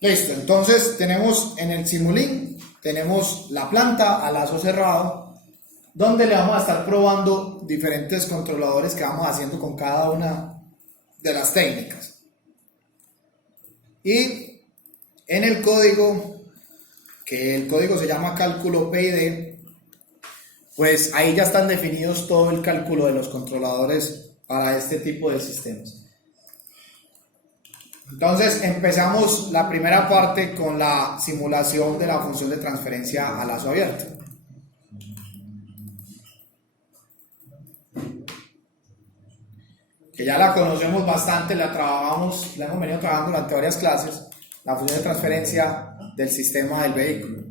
Listo, entonces tenemos en el Simulink, tenemos la planta a lazo cerrado, donde le vamos a estar probando diferentes controladores que vamos haciendo con cada una de las técnicas. Y en el código, que el código se llama cálculo PID, pues ahí ya están definidos todo el cálculo de los controladores para este tipo de sistemas. Entonces empezamos la primera parte con la simulación de la función de transferencia a lazo abierto. Que ya la conocemos bastante, la hemos venido trabajando durante varias clases, la función de transferencia del sistema del vehículo.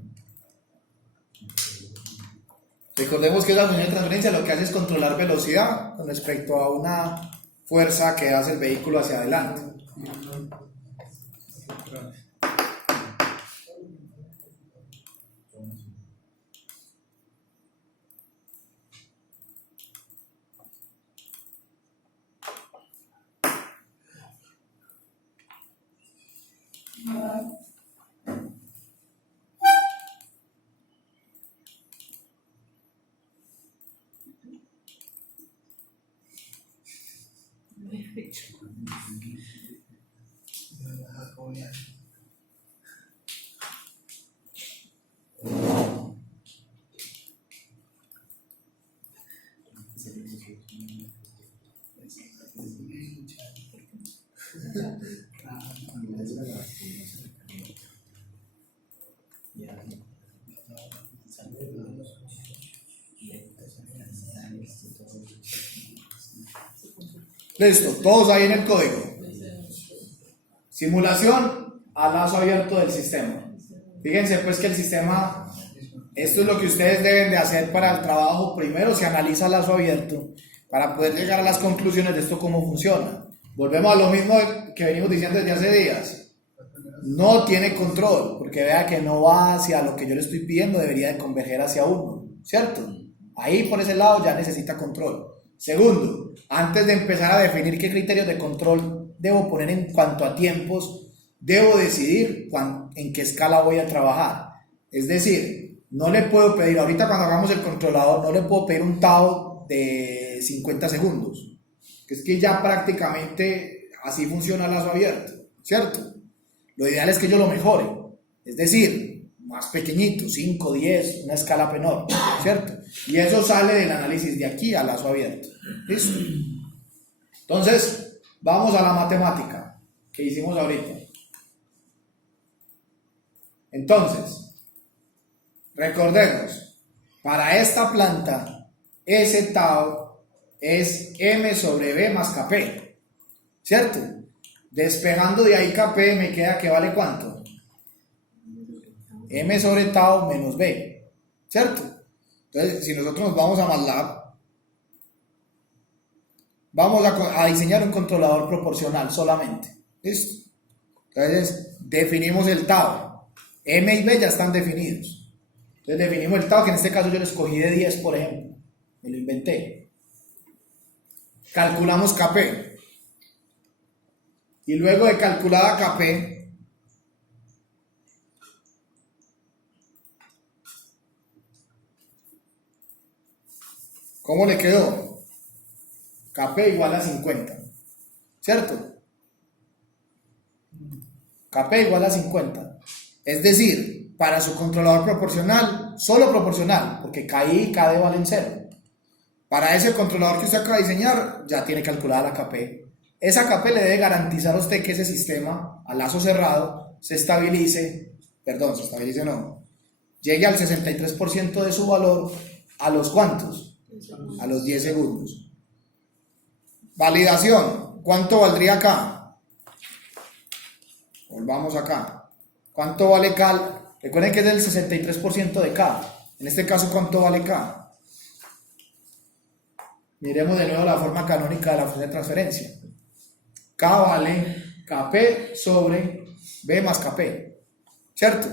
Recordemos que la función de transferencia lo que hace es controlar velocidad con respecto a una fuerza que hace el vehículo hacia adelante. Listo, todos ahí en el código. Simulación a lazo abierto del sistema. Fíjense pues que el sistema, esto es lo que ustedes deben de hacer para el trabajo. Primero se analiza lazo abierto para poder llegar a las conclusiones de esto cómo funciona. Volvemos a lo mismo que venimos diciendo desde hace días. No tiene control, porque vea que no va hacia lo que yo le estoy pidiendo, debería de converger hacia uno, ¿cierto? Ahí por ese lado ya necesita control. Segundo, antes de empezar a definir qué criterios de control debo poner en cuanto a tiempos, debo decidir en qué escala voy a trabajar. Es decir, no le puedo pedir, ahorita cuando hagamos el controlador, no le puedo pedir un TAO de 50 segundos, que es que ya prácticamente así funciona el lazo abierto, ¿cierto? Lo ideal es que yo lo mejore, es decir, más pequeñito, 5, 10, una escala menor, ¿cierto? Y eso sale del análisis de aquí a lazo abierto. ¿Listo? Entonces, vamos a la matemática que hicimos ahorita. Entonces, recordemos, para esta planta, ese tau es m sobre b más kp, ¿cierto? Despejando de ahí kp me queda que vale ¿cuánto? M sobre tau menos b, ¿cierto? Entonces, si nosotros nos vamos a MATLAB, vamos a diseñar un controlador proporcional solamente. ¿Listo? Entonces, definimos el tau. M y b ya están definidos. Entonces, definimos el tau, que en este caso yo lo escogí de 10, por ejemplo. Me lo inventé. Calculamos kp. Y luego de calculada kp, ¿cómo le quedó? Kp igual a 50, ¿cierto? Kp igual a 50. Es decir, para su controlador proporcional, solo proporcional, porque KI y KD valen 0. Para ese controlador que usted acaba de diseñar, ya tiene calculada la Kp. Esa Kp le debe garantizar a usted que ese sistema, a lazo cerrado, llegue al 63% de su valor, ¿a los cuántos? A los 10 segundos. Validación, ¿cuánto valdría acá? Volvamos acá. ¿Cuánto vale K? Recuerden que es del 63% de K. En este caso, ¿cuánto vale K? Miremos de nuevo la forma canónica de la función de transferencia. K vale Kp sobre B más Kp, ¿cierto?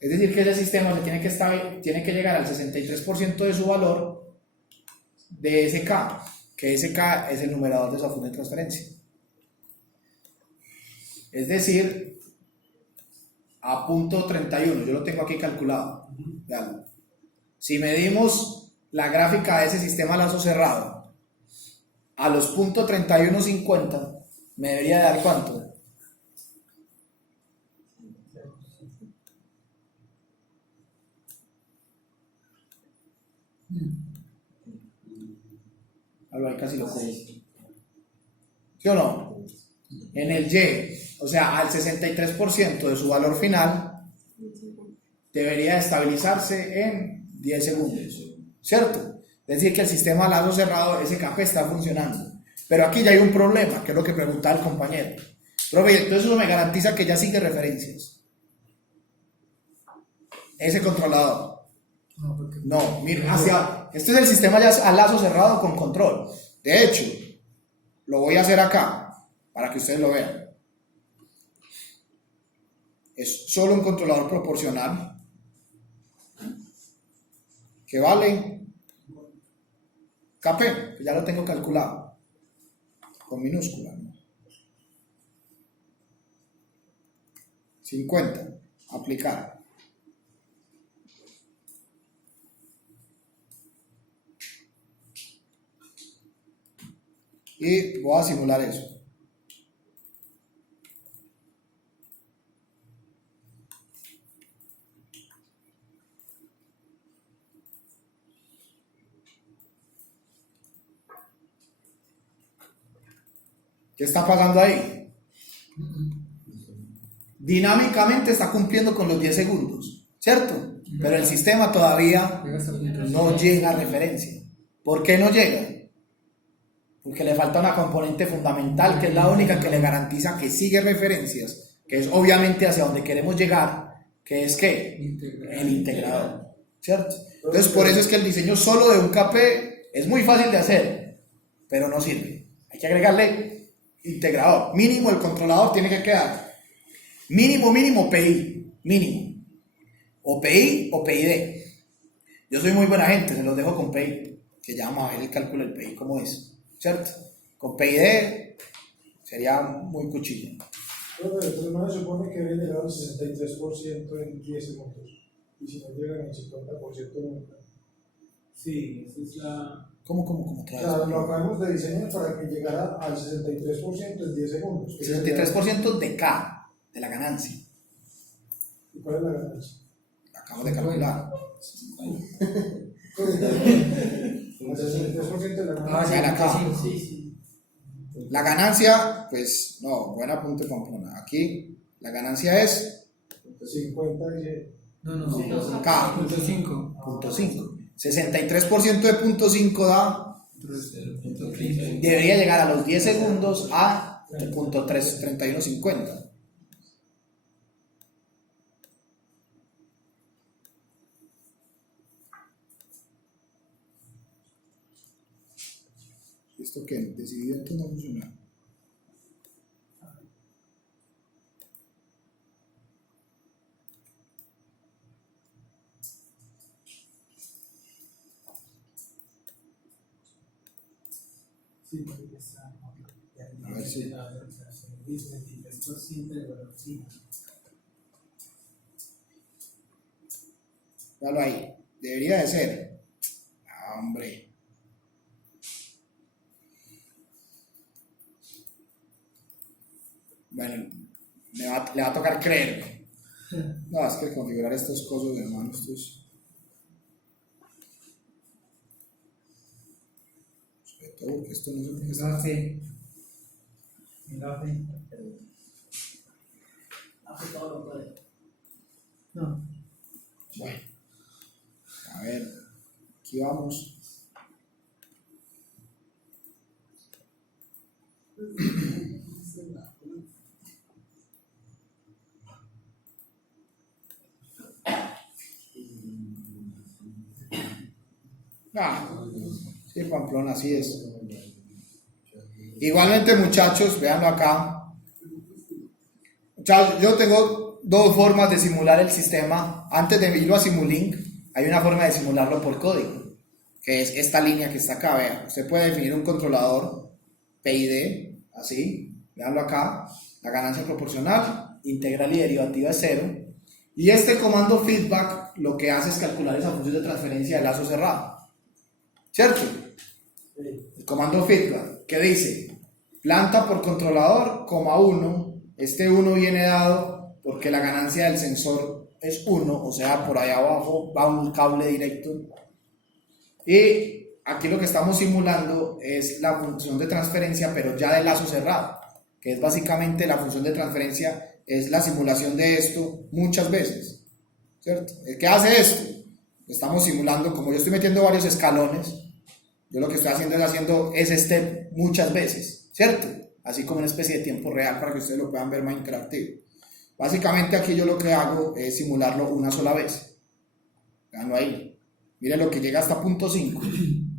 Es decir, que ese sistema tiene que llegar al 63% de su valor de ese K, que ese K es el numerador de esa función de transferencia. Es decir, a punto 31, yo lo tengo aquí calculado. Vean. Si medimos la gráfica de ese sistema a lazo cerrado a los punto 31.50, me debería dar ¿cuánto? Ahí casi lo cubro. ¿Sí o no? En el Y, o sea, al 63% de su valor final, debería estabilizarse en 10 segundos, ¿cierto? Es decir, que el sistema a lazo cerrado, SKP, está funcionando. Pero aquí ya hay un problema, que es lo que preguntaba el compañero. Profe, entonces eso me garantiza que ya sigue referencias. Ese controlador. No, mira, este es el sistema ya a lazo cerrado con control. De hecho, lo voy a hacer acá, para que ustedes lo vean. Es solo un controlador proporcional que vale KP, que ya lo tengo calculado con minúscula, ¿no? 50, aplicar. Y voy a simular eso. ¿Qué está pasando ahí? Dinámicamente está cumpliendo con los 10 segundos, ¿cierto? Pero el sistema todavía no llega a referencia. ¿Por qué no llega? Porque le falta una componente fundamental, que es la única que le garantiza que sigue referencias, que es obviamente hacia donde queremos llegar, que es ¿qué? El integrador, ¿cierto? Entonces por eso es que el diseño solo de un KP es muy fácil de hacer, pero no sirve. Hay que agregarle integrador. Mínimo el controlador tiene que quedar mínimo PI, mínimo. O PI o PID. Yo soy muy buena gente, se los dejo con PI, que ya vamos a ver el cálculo del PI cómo es, ¿cierto? Con PID sería muy cuchillo. Pero de todas maneras supone que debe llegar al 63% en 10 segundos. Y si no llegan al 50% nunca. Sí, esa es la... ¿Cómo O otra sea, vez? lo acabamos de diseñar para que llegara al 63% en 10 segundos. 63% de K, de la ganancia. ¿Y cuál es la ganancia? Lo acabo de calcular. El 63% de la Ah, ganancia. ya la K. Sí, sí. La ganancia, pues, no, buen apunte, Pamplona. Aquí, la ganancia es 50 y... No. K, Punto 5. punto 5. 63% de punto 5 da, debería llegar a los 10 segundos a punto 31.50. ¿Esto qué? Decidido antes no funciona. Sí, porque está... A ver si... Dalo ahí. Debería de ser. Ah, hombre. Bueno, le va a tocar creer. No, es que configurar estas cosas, hermano, esto es... Sobre todo porque esto no sé por qué está... No. Bueno, a ver, aquí vamos. Sí, Pamplona, así es. Igualmente, muchachos, véanlo acá. Muchachos, yo tengo dos formas de simular el sistema. Antes de irlo a Simulink, hay una forma de simularlo por código, que es esta línea que está acá. Vean, usted puede definir un controlador PID, así, véanlo acá. La ganancia proporcional, integral y derivativa es 0. Y este comando feedback lo que hace es calcular esa función de transferencia de lazo cerrado. ¿Cierto? El comando feedback, que dice, planta por controlador, coma 1, este 1 viene dado porque la ganancia del sensor es 1, o sea, por ahí abajo va un cable directo. Y aquí lo que estamos simulando es la función de transferencia, pero ya de lazo cerrado, que es básicamente la función de transferencia, es la simulación de esto muchas veces, ¿cierto? ¿Qué hace esto? Estamos simulando, como yo estoy metiendo varios escalones, yo lo que estoy haciendo es haciendo ese step muchas veces, ¿cierto? Así como una especie de tiempo real para que ustedes lo puedan ver más interactivo. Básicamente aquí yo lo que hago es simularlo una sola vez. Gano ahí. Miren lo que llega hasta punto 5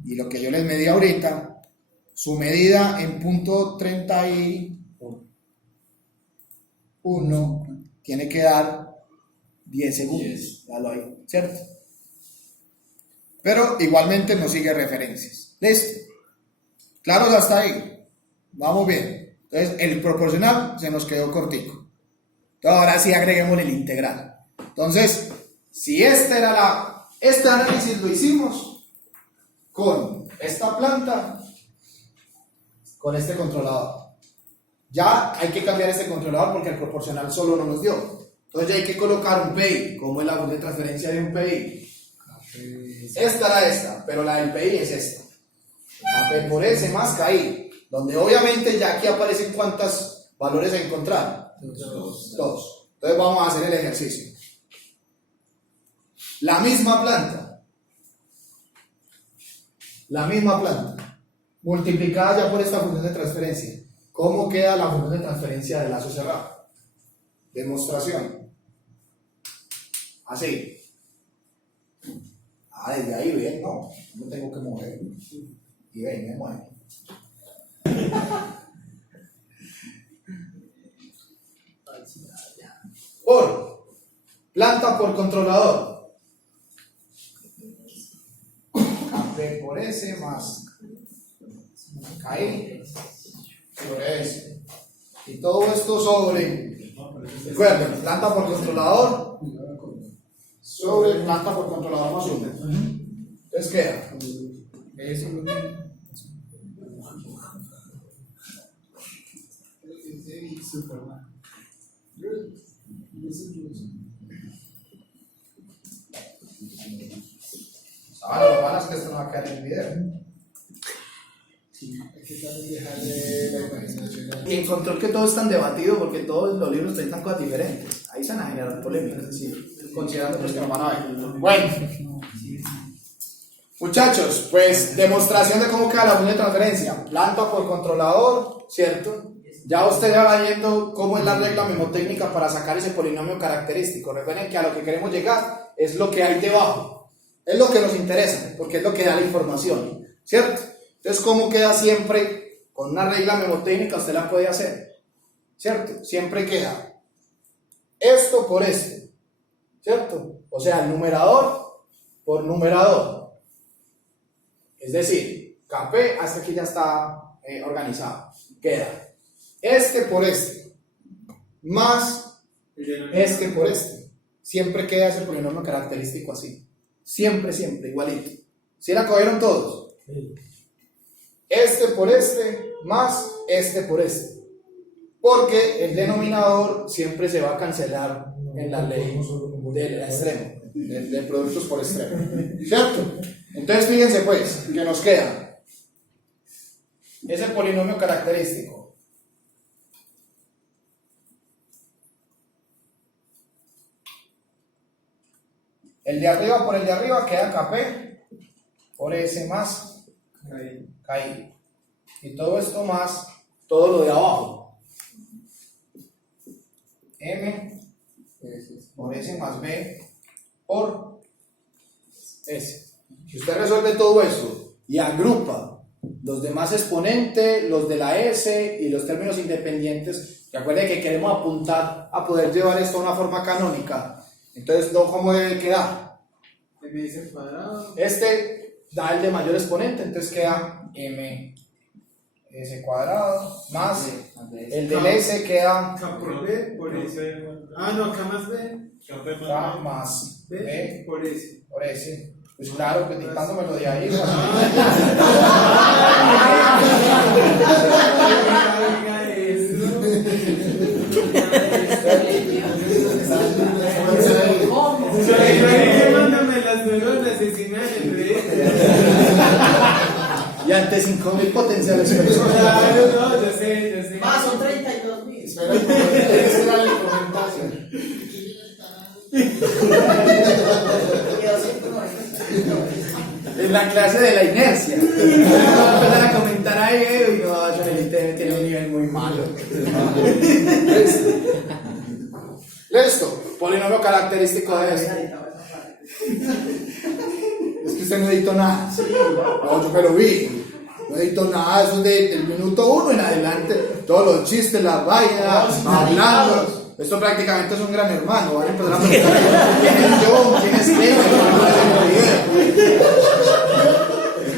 y lo que yo les medí ahorita, su medida en punto 31 tiene que dar 10 segundos. Dalo ahí, ¿cierto? Pero igualmente no sigue referencias. ¿Listo? ¿Claros hasta ahí? Vamos bien. Entonces el proporcional se nos quedó cortico. Entonces ahora sí agreguemos el integral. Entonces, si este análisis lo hicimos con esta planta, con este controlador. Ya hay que cambiar este controlador porque el proporcional solo no nos dio. Entonces ya hay que colocar un PI. ¿Cómo es la función de transferencia de un PI? Esta era esta, pero la del PI es esta. AP por S más KI, donde obviamente ya aquí aparecen cuántos valores a encontrar. 2. Entonces vamos a hacer el ejercicio. La misma planta, multiplicada ya por esta función de transferencia. ¿Cómo queda la función de transferencia de lazo cerrado? Demostración. Así. Desde ahí ven, no tengo que mover. Y ven, me mueve. Por planta por controlador. P por S más KI por S. Y todo esto sobre, recuerden, planta por controlador sobre planta por controlador más 1. Entonces queda. Lo malo es que esto no va a quedar en el video. Y en control que todo es tan debatido porque todos los libros traen cosas diferentes. Ahí se van a generar polémicas, es decir, considerando los que nos van a ver. Bueno, muchachos, pues demostración de cómo queda la función de transferencia. Planta por controlador, ¿cierto? Ya usted va viendo cómo es la regla memotécnica para sacar ese polinomio característico. Recuerden que a lo que queremos llegar es lo que hay debajo. Es lo que nos interesa, porque es lo que da la información, ¿cierto? Entonces, ¿cómo queda siempre? Con una regla memotécnica usted la puede hacer, ¿cierto? Siempre queda esto por esto, ¿cierto? O sea, el numerador por numerador. Es decir, KP hasta aquí ya está organizado. Queda este por este, más este por este. Siempre queda ese polinomio característico así. Siempre, igualito. ¿Sí la cogieron todos? Sí. Este por este, más este por este. Porque el denominador siempre se va a cancelar en la ley del extremo, de productos por extremo. ¿Cierto? Entonces fíjense pues, que nos queda ese polinomio característico. El de arriba por el de arriba queda KP por S más KI. Y todo esto más todo lo de abajo. M por S más B por S. Si usted resuelve todo eso y agrupa los demás exponentes, los de la S y los términos independientes, recuerde que queremos apuntar a poder llevar esto a una forma canónica. Entonces, ¿cómo debe quedar? MS cuadrado. Este da el de mayor exponente, entonces queda MS. S cuadrado más el del S queda K por B por S. Ah, no, K más B. K más B B por S. por S. Pues claro, pues dictándomelo de ahí. Oiga, eso. Mándame las neuronas sesionales, Y ante 5.000 potenciales personas. Claro, no, yo sé. Ah, son 32.000. Espera, ese era el comentario. Quedó 190. Es la clase de la inercia. Vamos a empezar a comentar ahí y no, Chanelite tiene un nivel muy malo. Listo. Polinomio característico de esto. Es que usted no editó nada. No, yo me lo vi. No editó nada, eso es del minuto 1 en adelante. Todos los chistes, las vainas, hablando. Esto prácticamente es un gran hermano. Van a empezar a preguntar quién es yo, quién es qué,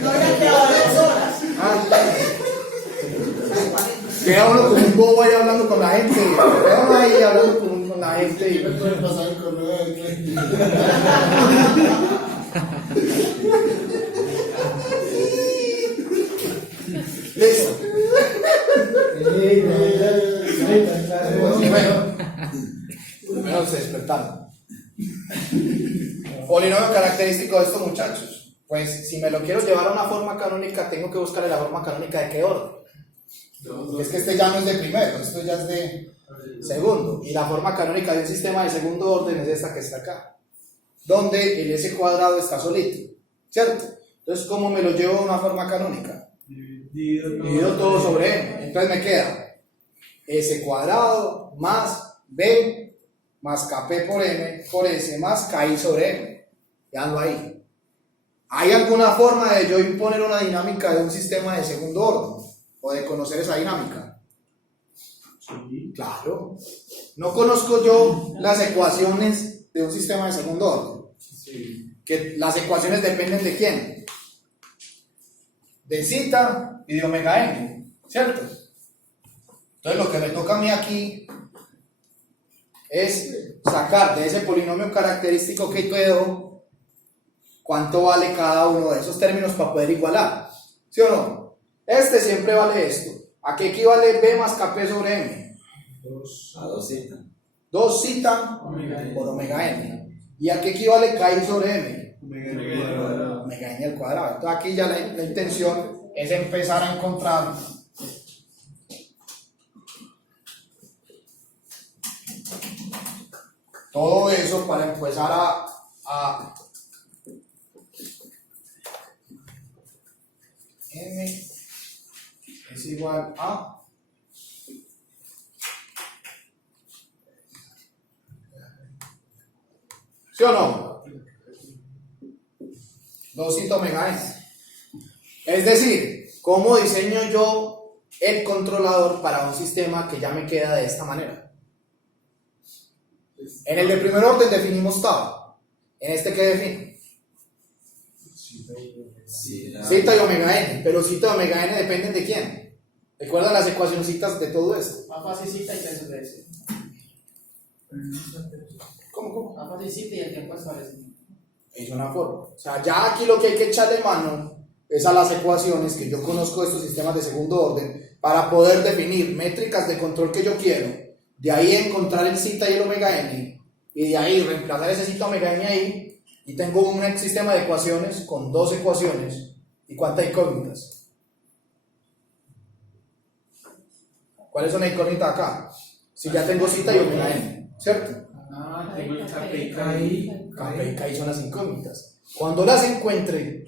No había quedado 2 horas. Queda uno como un bobo ahí hablando con la gente. Queda uno ahí hablando con la gente. Me puede pasar el correo de cliente. Listo. Y bueno, primero se despertaron. Polinomio característico de estos muchachos. Pues si me lo quiero llevar a una forma canónica, tengo que buscarle la forma canónica de qué orden. Es que este ya no es de primero, esto ya es de segundo. Y la forma canónica de un sistema de segundo orden es esta que está acá, donde el S cuadrado está solito, ¿cierto? Entonces, ¿cómo me lo llevo a una forma canónica? Divido todo sobre M. Entonces me queda S cuadrado más B más KP por M por S más KI sobre M. Quedando ahí. ¿Hay alguna forma de yo imponer una dinámica de un sistema de segundo orden? ¿O de conocer esa dinámica? Sí, claro. ¿No conozco yo las ecuaciones de un sistema de segundo orden? Sí. Que las ecuaciones dependen de quién? De zeta y de omega n, ¿cierto? Entonces lo que me toca a mí aquí es sacar de ese polinomio característico que quedó cuánto vale cada uno de esos términos para poder igualar, ¿sí o no? Este siempre vale esto. ¿A qué equivale B más KP sobre M? 2 zeta. 2 zeta por omega n. ¿Y a qué equivale KI sobre M? Omega n al cuadrado. Entonces aquí ya la intención es empezar a encontrar todo eso para empezar a M es igual a ¿sí o no? 2 zeta omega n. Es decir, ¿cómo diseño yo el controlador para un sistema que ya me queda de esta manera? En el de primer orden definimos tau. En este, ¿qué defino? Zeta y omega n. Pero zeta y omega n dependen de quién. ¿Recuerdan las ecuacioncitas de todo esto? A fase zeta y peso de S. ¿Cómo? A fase zeta y el tiempo es parecido. Es una forma. O sea, ya aquí lo que hay que echarle mano es a las ecuaciones que yo conozco de estos sistemas de segundo orden para poder definir métricas de control que yo quiero. De ahí encontrar el zeta y el omega n. Y de ahí reemplazar ese zeta omega n ahí. Y tengo un sistema de ecuaciones con 2 ecuaciones. ¿Y cuántas incógnitas? ¿Cuáles son las incógnitas acá? Si ya tengo zeta y omega n, ¿cierto? Tengo el KPI. KP y KI son las incógnitas. Cuando las encuentre,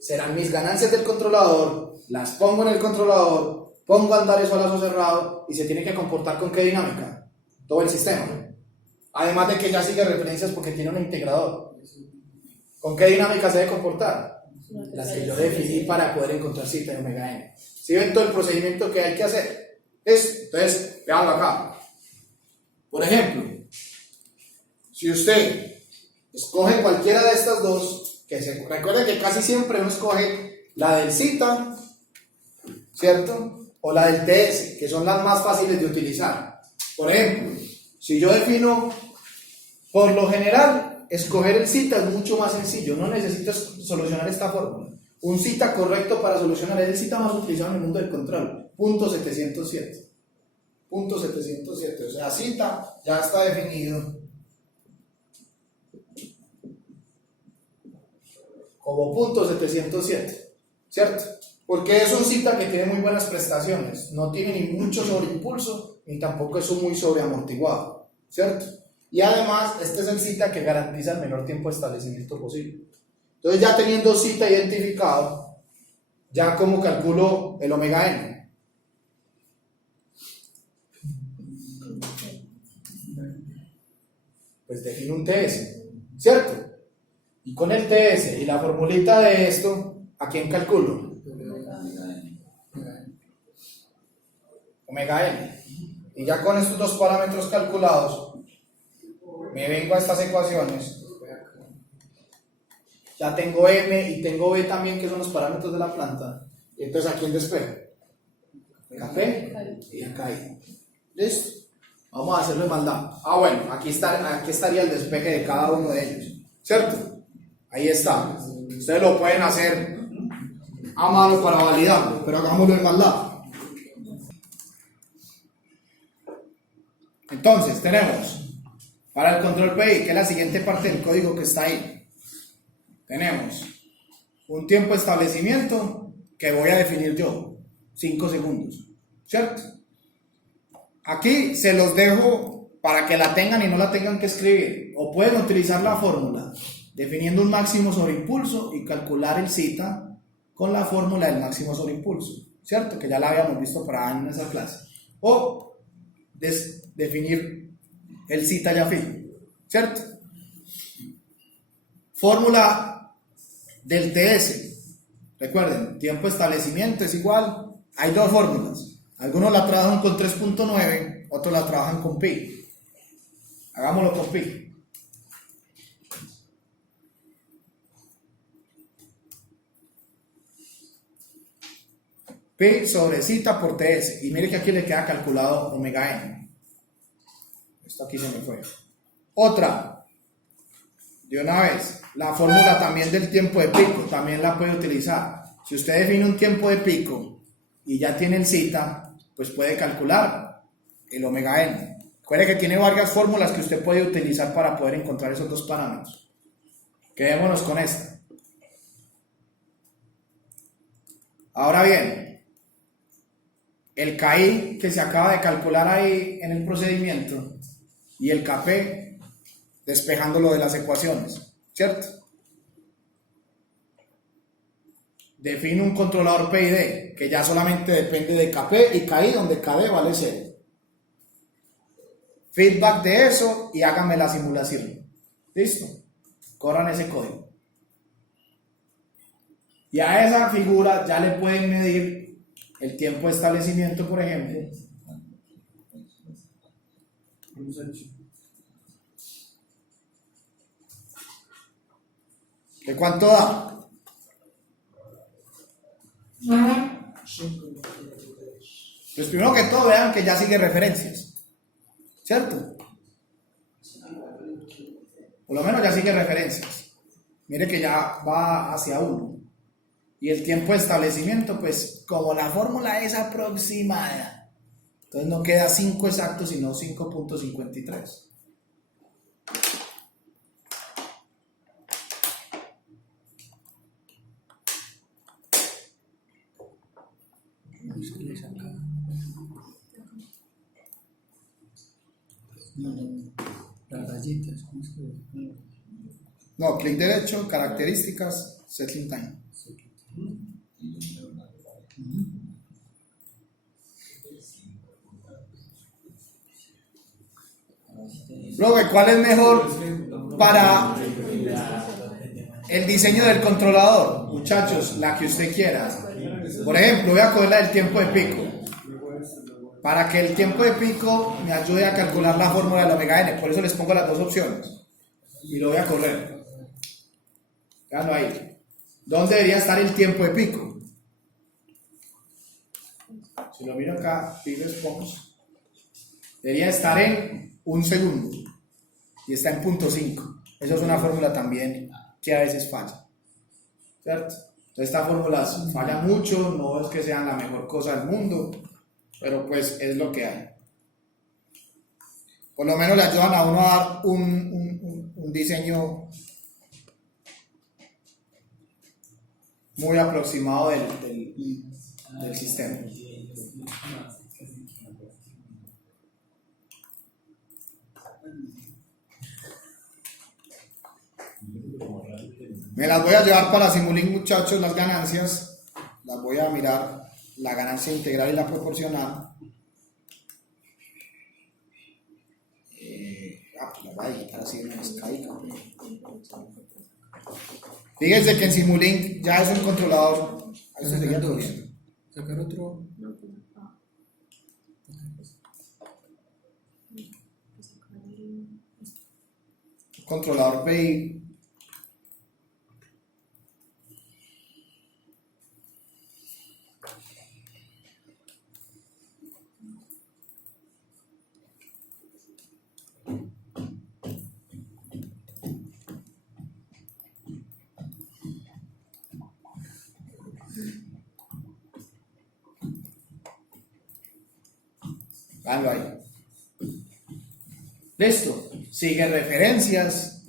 serán mis ganancias del controlador, las pongo en el controlador, pongo a andar eso a lazo cerrado y se tiene que comportar con qué dinámica? Todo el sistema. Además de que ya sigue referencias porque tiene un integrador. ¿Con qué dinámica se debe comportar? Las que yo definí para poder encontrar zeta y omega n. ¿Sí ven todo el procedimiento que hay que hacer? Entonces, veanlo acá. Por ejemplo, si usted escoge cualquiera de estas dos, recuerden que casi siempre uno escoge la del zeta, ¿cierto? o la del TS, que son las más fáciles de utilizar. Por ejemplo, si yo defino, por lo general, escoger el zeta es mucho más sencillo, no necesito solucionar esta fórmula. Un zeta correcto para solucionar es el zeta más utilizado en el mundo del control, punto 707. Punto 707, o sea, zeta ya está definido como punto 707, ¿cierto? Porque es un zeta que tiene muy buenas prestaciones, no tiene ni mucho sobreimpulso, ni tampoco es un muy sobreamortiguado, ¿cierto? Y además, este es el zeta que garantiza el menor tiempo de establecimiento posible. Entonces, ya teniendo zeta identificado, ya como calculo el omega n. Pues defino un TS, ¿cierto? Y con el TS y la formulita de esto, ¿a quién calculo? Omega n. Y ya con estos dos parámetros calculados, me vengo a estas ecuaciones. Ya tengo M y tengo B también, que son los parámetros de la planta. Y entonces, ¿a quién despejo? P y acá I. ¿Listo? Vamos a hacerlo en maldad. Ah, bueno, aquí estaría el despeje de cada uno de ellos, ¿cierto? Ahí está. Ustedes lo pueden hacer a mano para validarlo, pero hagámoslo en maldad. Entonces, tenemos para el control PI, que es la siguiente parte del código que está ahí, tenemos un tiempo de establecimiento que voy a definir yo, 5 segundos, ¿cierto? Aquí se los dejo para que la tengan y no la tengan que escribir, o pueden utilizar la fórmula definiendo un máximo sobreimpulso y calcular el zeta con la fórmula del máximo sobreimpulso, ¿cierto? Que ya la habíamos visto para en esa clase, o definir el zeta ya fijo, ¿cierto? Fórmula del TS, recuerden, tiempo de establecimiento es igual, hay dos fórmulas. Algunos la trabajan con 3.9, otros la trabajan con pi. Hagámoslo con pi. Pi sobre zeta por TS. Y mire que aquí le queda calculado omega n. Esto aquí se me fue. Otra. De una vez. La fórmula también del tiempo de pico. También la puede utilizar. Si usted define un tiempo de pico y ya tiene el zeta, pues puede calcular el omega n. Recuerde que tiene varias fórmulas que usted puede utilizar para poder encontrar esos dos parámetros. Quedémonos con esta. Ahora bien, el KI que se acaba de calcular ahí en el procedimiento y el KP despejándolo de las ecuaciones, ¿cierto? Define un controlador PID que ya solamente depende de KP y KI, donde KD vale 0. Feedback de eso y háganme la simulación. ¿Listo? Corran ese código. Y a esa figura ya le pueden medir el tiempo de establecimiento, por ejemplo. ¿De cuánto da? Pues primero que todo vean que ya sigue referencias, ¿cierto? Por lo menos ya sigue referencias. Mire que ya va hacia 1. Y el tiempo de establecimiento, pues como la fórmula es aproximada, entonces no queda 5 exactos, sino 5.53. Las rayitas, ¿cómo es que? No, clic derecho, características, settling time. Luego, ¿cuál es mejor para el diseño del controlador? Muchachos, la que usted quiera. Por ejemplo, voy a coger la del tiempo de pico. Para que el tiempo de pico me ayude a calcular la fórmula del omega n. Por eso les pongo las dos opciones. Y lo voy a correr. Véanlo ahí. ¿Dónde debería estar el tiempo de pico? si lo miro acá, peak response, debería estar en 1 segundo y está en 0.5. Esa es una fórmula también que a veces falla, ¿cierto? Entonces esta fórmula falla mucho, no es que sean la mejor cosa del mundo, pero pues es lo que hay. Por lo menos le ayudan a uno a dar un diseño muy aproximado del sistema. Me las voy a llevar para Simulink, muchachos, las ganancias. Las voy a mirar, la ganancia integral y la proporcional. Pues la voy a editar así en Skype. Fíjense que en Simulink ya es un controlador. Ahí se seguía todo bien. Sacar otro. Controlador PI. Háganlo ahí. Listo. Sigue referencias.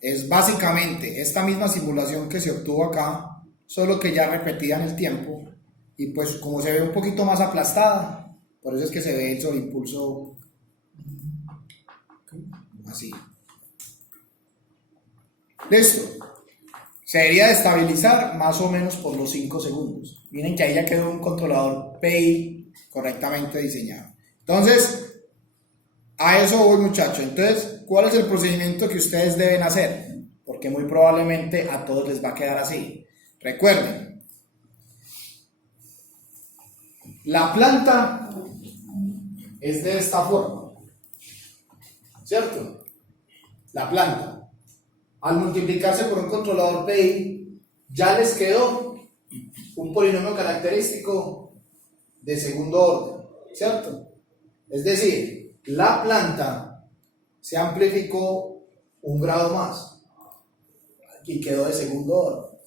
Es básicamente esta misma simulación que se obtuvo acá, solo que ya repetida en el tiempo. Y pues como se ve un poquito más aplastada, por eso es que se ve el sobreimpulso así. Listo. Se debería de estabilizar más o menos por los 5 segundos. Miren que ahí ya quedó un controlador PI correctamente diseñado. Entonces, a eso voy, muchachos. Entonces, ¿cuál es el procedimiento que ustedes deben hacer? Porque muy probablemente a todos les va a quedar así. Recuerden, la planta es de esta forma, ¿cierto? La planta, al multiplicarse por un controlador PI, ya les quedó un polinomio característico de segundo orden, ¿cierto? Es decir, la planta se amplificó 1 grado más y quedó de segundo orden.